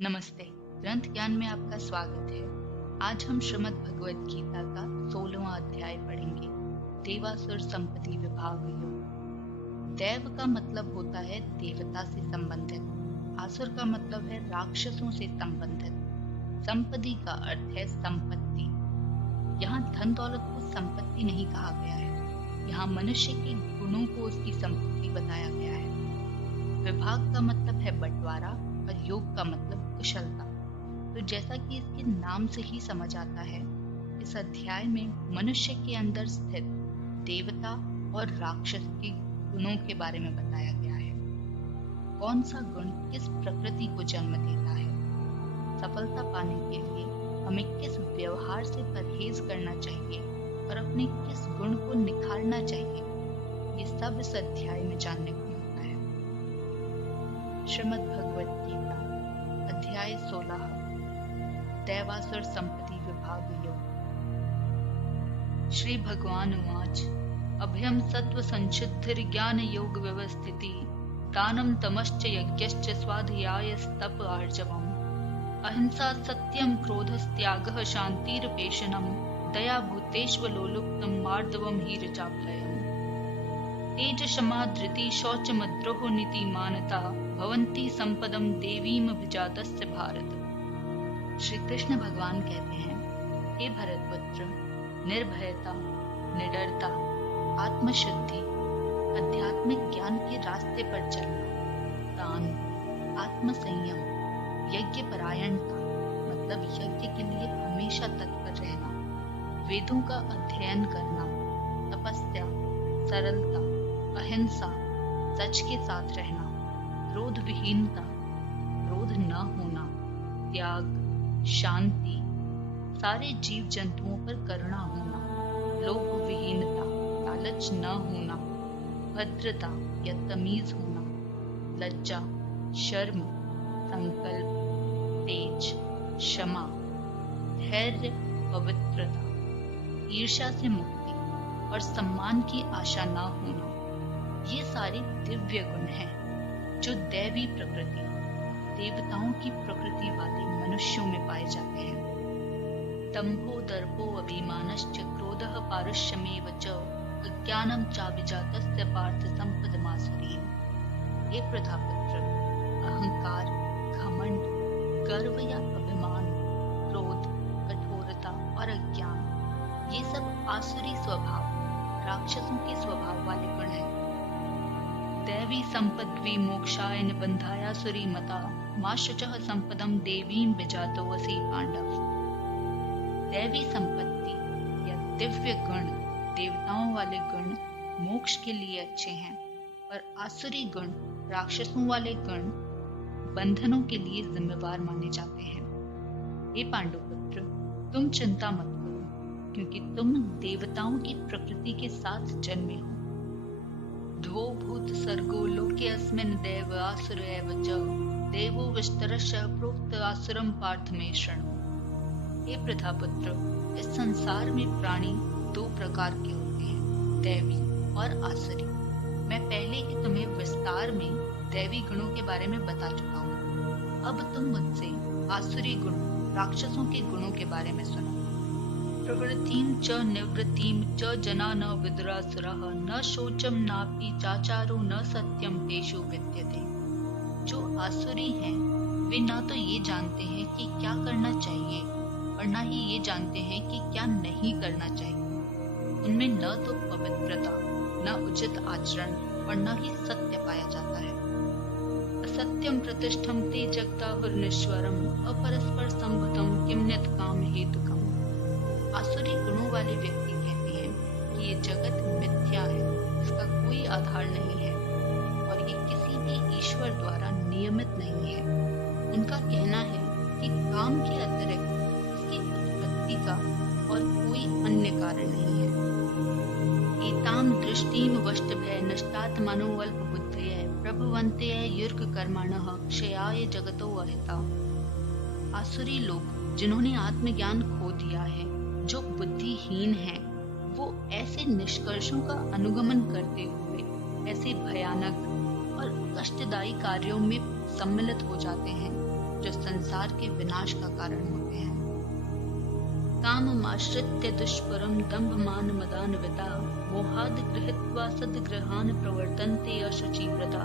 नमस्ते। ग्रंथ ज्ञान में आपका स्वागत है। आज हम श्रीमद् भगवद गीता का 16वां अध्याय पढ़ेंगे। देवासुर संपत्ति विभाग योग। दैव का मतलब होता है देवता से संबंधित। आसुर का मतलब है राक्षसों से संबंधित। संपत्ति का अर्थ है संपत्ति। यहाँ धन दौलत को संपत्ति नहीं कहा गया है। यहाँ मनुष्य के गुणों को उसकी संपत्ति बताया गया है। विभाग का मतलब है बंटवारा और योग का मतलब कुशलता। तो जैसा कि इसके नाम से ही समझ आता है, इस अध्याय में मनुष्य के अंदर स्थित देवता और राक्षस के गुणों के बारे में बताया गया है। कौन सा गुण किस प्रकृति को जन्म देता है, सफलता पाने के लिए हमें किस व्यवहार से परहेज करना चाहिए और अपने किस गुण को निखारना चाहिए, ये सब इस अध्याय में जानने को मिलता है। श्रीमद् भगवद गीता अध्याय 16 दैवासुर संपत्ति विभाग योग। श्री भगवान उवाच अभयम सत्व संशुद्धिर ज्ञान योग व्यवस्थिति दानम तमश्च यज्ञश्च स्वाध्यायस्तप आर्जवम् अहिंसा सत्यम क्रोधस्त्यागः शान्तिरपेशनम् दया भूतेष्वलोलुप्तम् मार्दवम् हीरचाप्लयम् तेज क्षमा धृति शौच मद्रोह नीति मानता भवन्ति संपदम देवीम विजातस्य भारत। श्री कृष्ण भगवान कहते हैं, हे भरतपुत्र, निर्भयता, निडरता, आत्मशुद्धि, आध्यात्मिक ज्ञान के रास्ते पर चलना, दान, आत्मसंयम, यज्ञ परायणता मतलब यज्ञ के लिए हमेशा तत्पर रहना, वेदों का अध्ययन करना, तपस्या, सरलता, अहिंसा, सच के साथ रहना, क्रोध विहीनता, क्रोध न होना, त्याग, शांति, सारे जीव जंतुओं पर करुणा होना, लोभ विहीनता, लालच न होना, भद्रता या तमीज होना, लज्जा, शर्म, संकल्प, तेज, क्षमा, धैर्य, पवित्रता, ईर्ष्या से मुक्ति और सम्मान की आशा न होना, ये सारे दिव्य गुण हैं जो दैवी प्रकृति, देवताओं की प्रकृति वाले मनुष्यों में पाए जाते हैं। दंभो दर्पो अभिमानश्च क्रोधः पारुष्यमेव च अज्ञानम चाभिजातस्य पार्थ संपदमासुरीम्। हे प्रजापुत्र, अहंकार, घमंड, गर्व या अभिमान, क्रोध, कठोरता और अज्ञान, ये सब आसुरी स्वभाव, राक्षसों के स्वभाव वाले गुण हैं। दैवी संपद्वी मोक्षाय निबंधाया सुरी मता मां शुचः संपदम देवीं विजातो वसी पांडव। दैवी संपत्ति या दिव्य गुण, देवताओं वाले गुण मोक्ष के लिए अच्छे हैं और आसुरी गुण, राक्षसों वाले गुण बंधनों के लिए जिम्मेवार माने जाते हैं। हे पांडुपुत्र, तुम चिंता मत करो, क्योंकि तुम देवताओं की प्रकृति के साथ जन्मे हो। द्वो भूत सर्गो लोके अस्मिन् देव आसुर एव च देवो विस्तरश प्रोक्त आसुरम पार्थ में शृणु। हे प्रजापुत्र, इस संसार में प्राणी दो प्रकार के होते हैं, दैवी और आसुरी। मैं पहले ही तुम्हें विस्तार में दैवी गुणों के बारे में बता चुका हूँ। अब तुम मुझसे आसुरी गुणों, राक्षसों के गुणों के बारे में सुनो। प्रवृत्तिं च निवृत्तिं च जना न विदुरासुरः न शोचम नापि चाचारो न सत्यम तेषु विद्यते। जो आसुरी हैं, वे ना तो ये जानते हैं कि क्या करना चाहिए और ना ही ये जानते हैं कि क्या नहीं करना चाहिए। उनमें न तो पवित्रता, न उचित आचरण और न ही सत्य पाया जाता है। असत्यम प्रतिष्ठम ते जगताहुर्निश्वरम अपरस्पर संभुतम किमन्यत् काम हेतुकम्। आसुरी गुणों वाले व्यक्ति कहते हैं कि ये जगत मिथ्या है, इसका कोई आधार नहीं है और ये किसी भी ईश्वर द्वारा नियमित नहीं है। उनका कहना है कि काम के अतिरिक्त इसकी उत्पत्ति का और कोई अन्य कारण नहीं है। एताम दृष्टिम वष्टभय नष्टात्मनो अल्पबुद्धये प्रभवन्ते युर्ग कर्मणः क्षयाय जगतो अहिता। आसुरी लोग जिन्होंने आत्मज्ञान खो दिया है, जो बुद्धिहीन हैं, वो ऐसे निष्कर्षों का अनुगमन करते हुए ऐसे भयानक और कष्टदायी कार्यों में सम्मिलित हो जाते हैं जो संसार के विनाश का कारण होते हैं। काममाश्रित्य दुष्परम दंभमान मदान्विता मोहाद गृहीत्वा सद्ग्रहान् प्रवर्तन्ते अशुचिव्रता।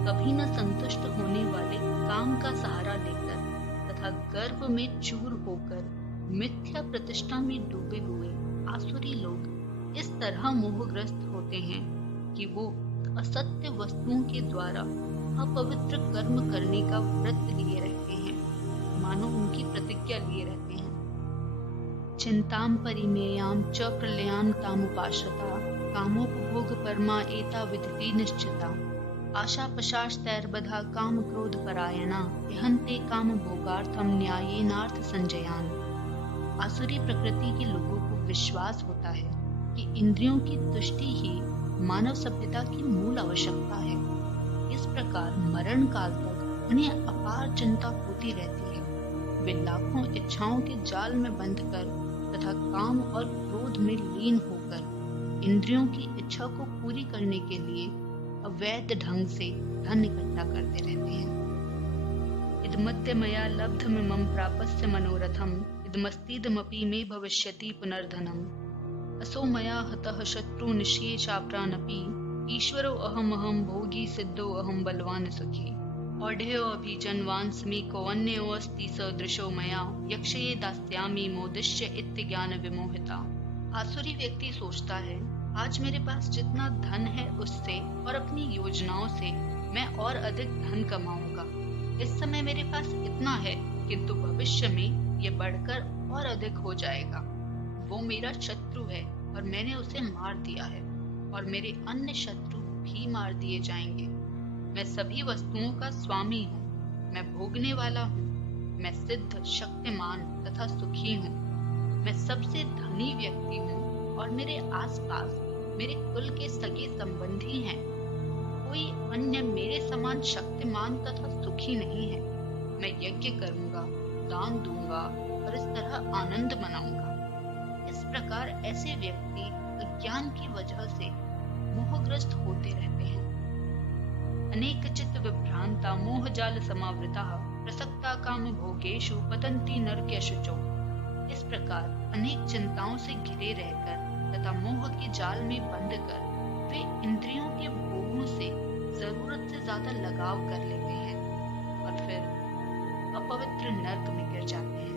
कभी न संतुष्ट होने वाले काम का सहारा लेकर तथा गर्व में चूर होकर मिथ्या प्रतिष्ठा में डूबे हुए आसुरी लोग इस तरह मोहग्रस्त होते हैं कि वो असत्य वस्तुओं के द्वारा अपवित्र कर्म करने का व्रत लिए रहते हैं, मानो उनकी प्रतिज्ञा लिए रहते हैं। चिंताम परिमेयाम च प्रलयान कामुपाश्रिता कामोपभोग परमा एता विदिति निश्चिता आशा पशास्तैर्बधा काम क्रोध परायणा यहन्ते काम भोगार्थम न्यायेनार्थ संजयान। आसुरी प्रकृति के लोगों को विश्वास होता है कि इंद्रियों की तुष्टि ही मानव सभ्यता की मूल आवश्यकता है। इस प्रकार मरण काल तक उन्हें अपार चिंता होती रहती है। वे लाखों इच्छाओं के जाल में बंध कर तथा काम और क्रोध में लीन होकर इंद्रियों की इच्छा को पूरी करने के लिए अवैध ढंग से धन इकट्ठा करते रहते हैं। इदमत्य मया लब्धमिमं प्रापस्य मनोरथम इदमस्तीदमपि मे भविष्यति पुनर्धनम असो मया हतः शत्रु निशेषाप्रानपि ईश्वरो अहमहं भोगी सिद्धो अहं बलवान सुखी औढ्यो अभिजनवान्स्मि कोऽन्यो अस्ति सदृशो मया यक्षये दास्यामि मोदिष्य इत्यज्ञान विमोहिता। आसुरी व्यक्ति सोचता है, आज मेरे पास जितना धन है उससे और अपनी योजनाओं से मैं और अधिक धन कमाऊंगा। इस समय मेरे पास इतना है, किंतु भविष्य में ये बढ़कर और अधिक हो जाएगा। वो मेरा शत्रु है और मैंने उसे मार दिया है और मेरे अन्य शत्रु भी मार दिए जाएंगे। मैं सभी वस्तुओं का स्वामी हूँ, मैं भोगने वाला हूँ, मैं सिद्ध, शक्तिमान तथा सुखी हूँ। मैं सबसे धनी व्यक्ति हूँ और मेरे आसपास मेरे कुल के सगे संबंधी हैं। कोई अन्य मेरे समान शक्तिमान तथा सुखी नहीं है। मैं यज्ञ करूंगा, दान दूंगा और इस तरह आनंद मनाऊंगा। इस प्रकार ऐसे व्यक्ति अज्ञान की वजह से मोहग्रस्त होते रहते हैं। अनेक चित्त विभ्रांता मोह जाल समावृता प्रसक्ता काम भोगेषु पतंती नरकेषु। इस प्रकार अनेक चिंताओं से घिरे रहकर तथा मोह के जाल में बंद कर वे इंद्रियों के भोगों से जरूरत से ज्यादा लगाव कर लेते हैं और फिर अपवित्र नर्क में गिर जाते हैं।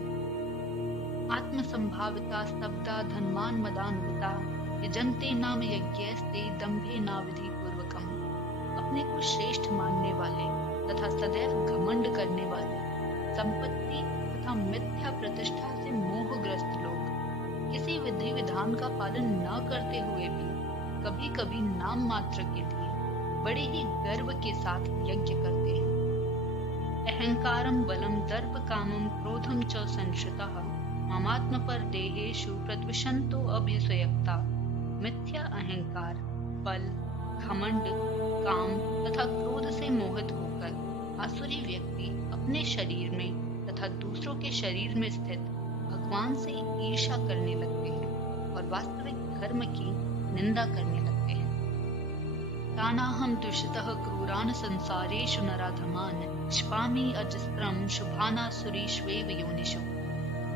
आत्म संभाविता स्तब्धा धनमान मदान्विता यजन्ते नाम यज्ञस्ते दंभे नाविधि पूर्वकम। अपने को श्रेष्ठ मानने वाले तथा सदैव घमंड करने वाले, संपत्ति तथा मिथ्या प्रतिष्ठा से मोहग्रस्त लोग किसी विधि विधान का पालन न करते हुए भी कभी कभी नाम मात्र के लिए बड़े ही गर्व के साथ यज्ञ करते हैं। अहंकारम बलम दर्प कामम क्रोधम च संश्रितः ममात्म पर देहेषु प्रद्विषन्तो अभिसयक्ता। मिथ्या अहंकार, बल, घमंड, काम तथा क्रोध से मोहित होकर आसुरी व्यक्ति अपने शरीर में तथा दूसरों के शरीर में स्थित भगवान से ईर्ष्या करने लगते हैं और वास्तविक धर्म की निंदा करने लगते हैं। तानाहं तुष्टः क्रूरान् संसारेषु नराधमान् क्षिपामि अजस्त्रं शुभानासुरीष्वेव योनिषु।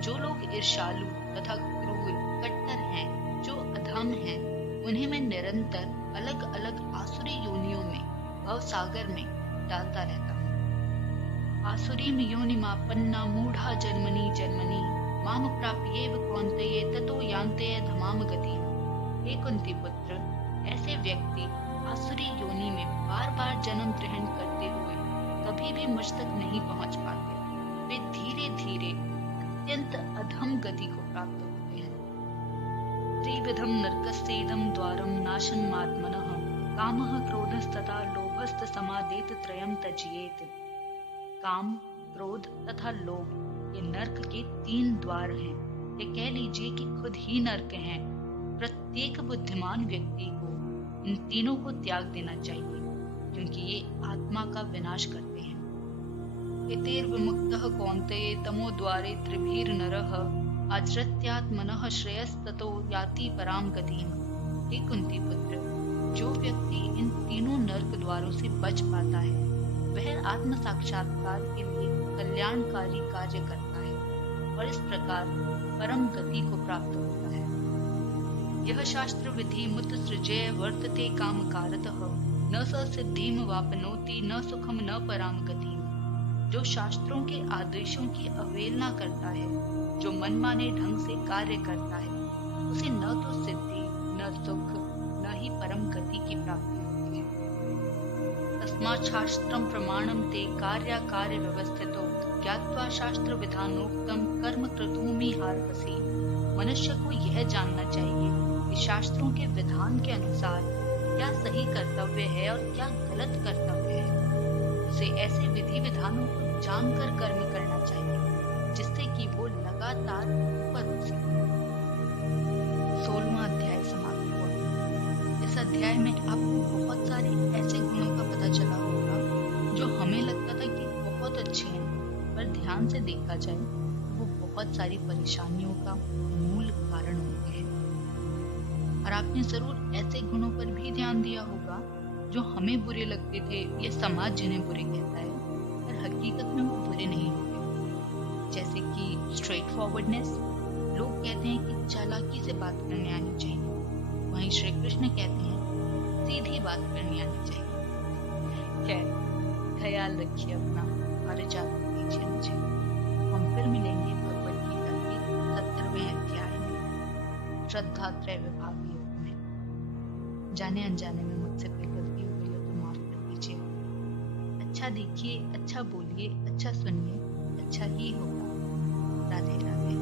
जो लोग ईर्ष्यालु तथा क्रूर, कट्टर हैं, जो अधम हैं, उन्हें मैं निरंतर अलग अलग आसुरी योनियों में, भव सागर में डालता रहता हूँ। आसुरीं योनिमापन्ना मूढ़ा जन्मनि जन्मनि माम प्राप्येव कौन्तेय ततो यान्ते धमाम गतिम्। हे कुंती पुत्र, ऐसे व्यक्ति आसुरी योनि में बार बार जन्म ग्रहण करते हुए कभी भी मुझ तक नहीं पहुँच पाते। वे धीरे धीरे अत्यंत अधम गति को प्राप्त होते हैं। त्रिविधम नरकस्येदं द्वारं नाशनमात्मनः कामः क्रोधस्तथा लोभस्तसमादेत त्रयं त्यजेत। काम, क्रोध तथा लोभ ये नर्क के 3 द्वार हैं। ये कह लीजिए कि खुद ही नर्क हैं। प्रत्येक बुद्धिमान व्यक्ति को इन तीनों को त्याग देना चाहिए, क्योंकि ये आत्मा का विनाश करते हैं। एतैर्विमुक्तः कौन्तेय तमो द्वारे त्रिभिर्नरः आचरत्यात्मनः श्रेयस्ततो याति परां गतिम्। हे कुंती पुत्र, जो व्यक्ति इन तीनों नर्क द्वारों से बच पाता है वह आत्म साक्षात्कार के लिए कल्याणकारी कार्य करता है और इस प्रकार परम गति को प्राप्त होता है। यह शास्त्र विधि मुत सृजय वर्तते कामकारतः न स सिद्धिम वापनोति न सुखम न पराम गतिम। जो शास्त्रों के आदेशों की अवहेलना करता है, जो मनमाने ढंग से कार्य करता है, उसे न तो सिद्धि न सुख न ही परम गति की प्राप्ति होती है। तस्मात् शास्त्रम प्रमाणम ते कार्याकार्य व्यवस्थितो ज्ञात्वा शास्त्र विधानोक्तम कर्म क्रतुमि हार्हसि। मनुष्य को यह जानना चाहिए कि शास्त्रों के विधान के अनुसार क्या सही कर्तव्य है और क्या गलत कर्तव्य है। उसे ऐसे विधि विधानों को जानकर कर्म करना चाहिए जिससे कि वो लगातार ऊपर उठ सके। 16वां अध्याय समाप्त हुआ। इस अध्याय में आपको बहुत सारे ऐसे गुणों का पता चला होगा जो हमें लगता था कि बहुत अच्छे हैं, पर ध्यान से देखा जाए तो वो बहुत सारी परेशानियों का मूल कारण होते हैं। और आपने जरूर ऐसे गुणों पर भी ध्यान दिया होगा जो हमें बुरे लगते थे या समाज जिन्हें बुरे कहता है, पर हकीकत में वो बुरे नहीं होते। जैसे कि स्ट्रेट फॉरवर्डनेस, लोग कहते हैं कि चालाकी से बात करने आनी चाहिए, वहीं श्री कृष्ण कहते हैं सीधी बात करनी आनी चाहिए। खैर, ख्याल रखिए अपना और इजाजत दीजिए मुझे। हम फिर मिलेंगे भगवद गीता के 70वें अध्याय में श्रद्धा त्रय विभाग योग में। जाने अनजाने में मुझसे कोई गलती हो गई हो तो माफ कर दीजिए। अच्छा देखिए, अच्छा बोलिए, अच्छा सुनिए, अच्छा ही होगा। राधे राधे।